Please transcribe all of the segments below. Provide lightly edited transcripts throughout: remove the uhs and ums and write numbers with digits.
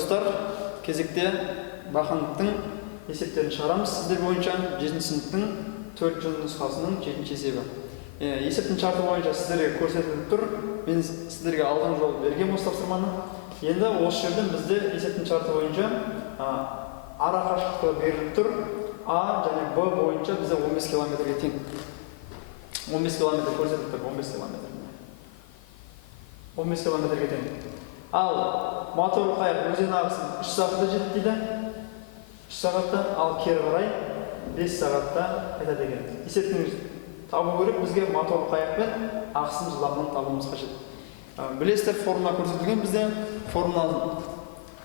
достар, кезекте бақындықтың есептерін шығарамыз. Сіздер бойынша 7 сыныптың 4 нұсқасының 7 есебі. Есептің шарты бойынша сіздерге көрсетіліп тұр. Мен сіздерге алдын жол берген осы тапсырманы. Енді осы жерден бізде есептің шарты бойынша ара қашықтығы беріліп тұр. А және Б бойынша бізде 15 километрге тең. 15 километр көрсетіліп тұр, 15 километр. 15 километрге тең. Ал моторлы қайық өзен ағысын 3 сағатта жетті дейді. 3 сағатта, ал кері қарай 5 сағатта қайтады екен. Есептің табу керек, бізге моторлы қайық пен ағысын жылдамдығын табуымыз қажет. Білесіздер, формула көрсетілген, бізде формуланы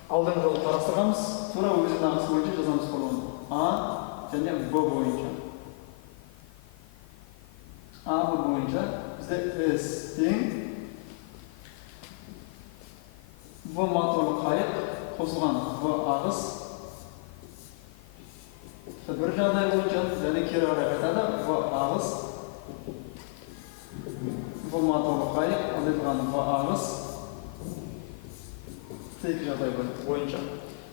алдыңғы жолы қарастырғанбыз. Тура өзен ағысы бойынша жазамыз формуланы. А және Б бойынша. А, Б бойынша бізде С тең В моторлы қайық қосылған В ағыс бір жағдай бойынша және кері қарай қайтады. В ағыс В моторлы қайық азайтылған В ағыс екі жағдай бойынша.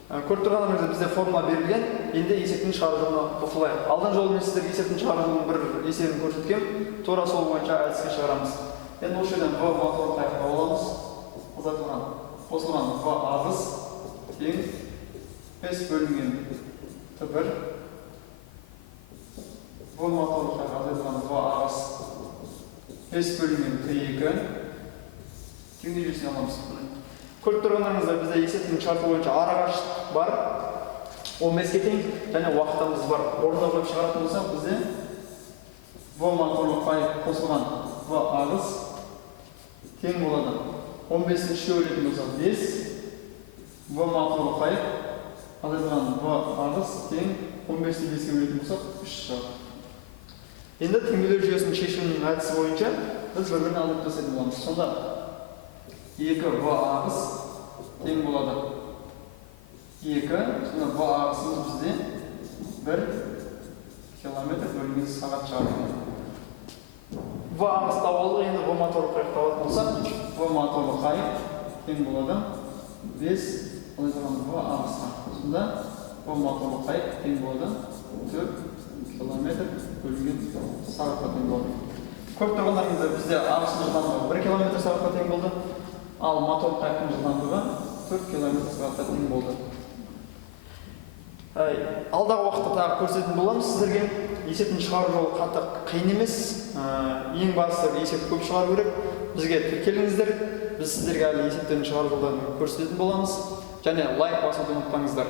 Көріп тұрғанымызда бізде формула берілген. Енді есептің шығару жолына тоқталайық. Алдын жолы мен сіздерге есептің шығару жолының бір есебін көрсеткем. Тура сол бойынша әдіске шығарамыз. Енді осы жерден В моторлы қайыққа аламыз. Азайтылған қосылған В ағыс тең S бөлінген Т1. В моторлы қайық азайтылған В ағыс S бөлінген Т2 теңдеулесіне аламыз. Көріп тұрғандарыңызда бізде есептің шарты бойынша ара қашықтық бар, 15-ке тең және уақытымыз бар. Орнына қойып шығаратын болсақ, бізде В моторлы қайық қосылған В ағыс тең болады. 15-ні 3-ке бөлетін болсақ 5, В моторлы қайық азайтылған В ағыс тең 15-ні 5-ке бөлетін болсақ 3 шығады. Енді теңдеулер жүйесінің шешуінің әдісі бойынша біз бір-бірін алып тастайтын боламыз. Сонда 2 В ағыс тең болады 2, сонда В ағысымыз бізде 1 километр бөлінген сағат шығады. В ағыс табылды, енді В моторлы қайық табылатын болсақ, В моторлы қайық тең болады 5 азайтылған В ағысқа. Сонда В моторлы қайық тең болады 4 километр бөлінген сағатқа тең болады. Көріп тұрғандарыңызда бізде ағысының жылдамдығы 1 километр сағатқа тең болды, ал моторлы қайықтың жылдамдығы 4 километр сағатқа тең болды. Алдағы уақытта тағы көрсететін боламыз сіздерге. Есептің шығару жолы қатты қиын емес. Ең бастысы есеп көп шығару керек. Бізге тіркеліңіздер. Біз сіздерге әлі есептердің шығару жолдарын көрсететін боламыз. Және лайк басуды ұмытпаңыздар.